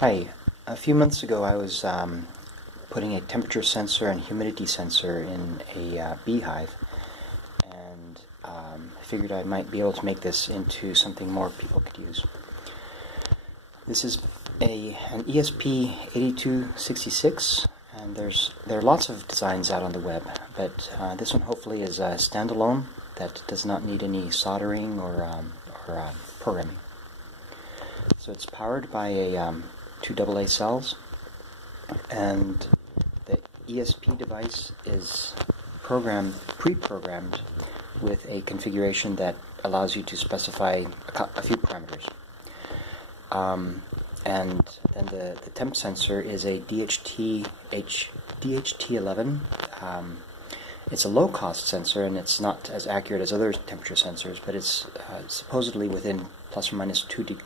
Hi. A few months ago I was putting a temperature sensor and humidity sensor in a Beehive, and I figured I might be able to make this into something more people could use. This is an esp8266, and there are lots of designs out on the web, but this one hopefully is a standalone that does not need any soldering or programming. So it's powered by two AA cells, and the ESP device is pre-programmed with a configuration that allows you to specify a few parameters. And then the temp sensor is a DHT11. It's a low-cost sensor, and it's not as accurate as other temperature sensors, but it's supposedly within plus or minus 2%.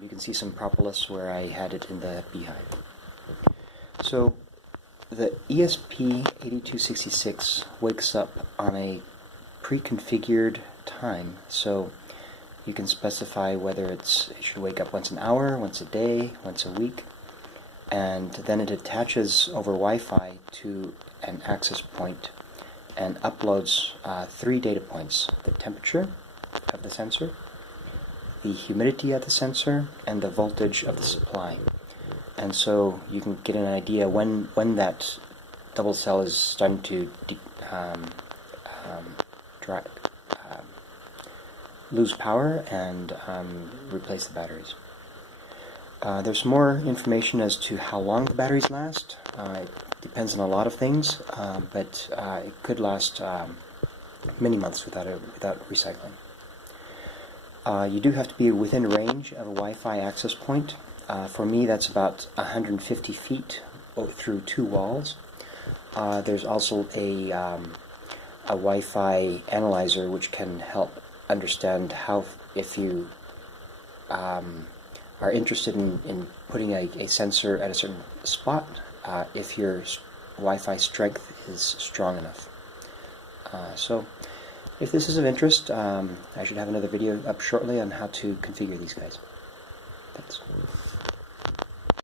You can see some propolis where I had it in the Beehive. So the ESP8266 wakes up on a pre-configured time, so you can specify whether it should wake up once an hour, once a day, once a week, and then it attaches over Wi-Fi to an access point and uploads 3 data points: the temperature of the sensor, the humidity of the sensor, and the voltage of the supply. And so you can get an idea when that double cell is starting to lose power and replace the batteries. There's more information as to how long the batteries last. It depends on a lot of things, but it could last many months without recycling. You do have to be within range of a Wi-Fi access point. For me, that's about 150 feet through 2 walls. There's also a Wi-Fi Analyser which can help understand if you are interested in putting a sensor at a certain spot, if your Wi-Fi strength is strong enough. So if this is of interest, I should have another video up shortly on how to configure these guys. Thanks.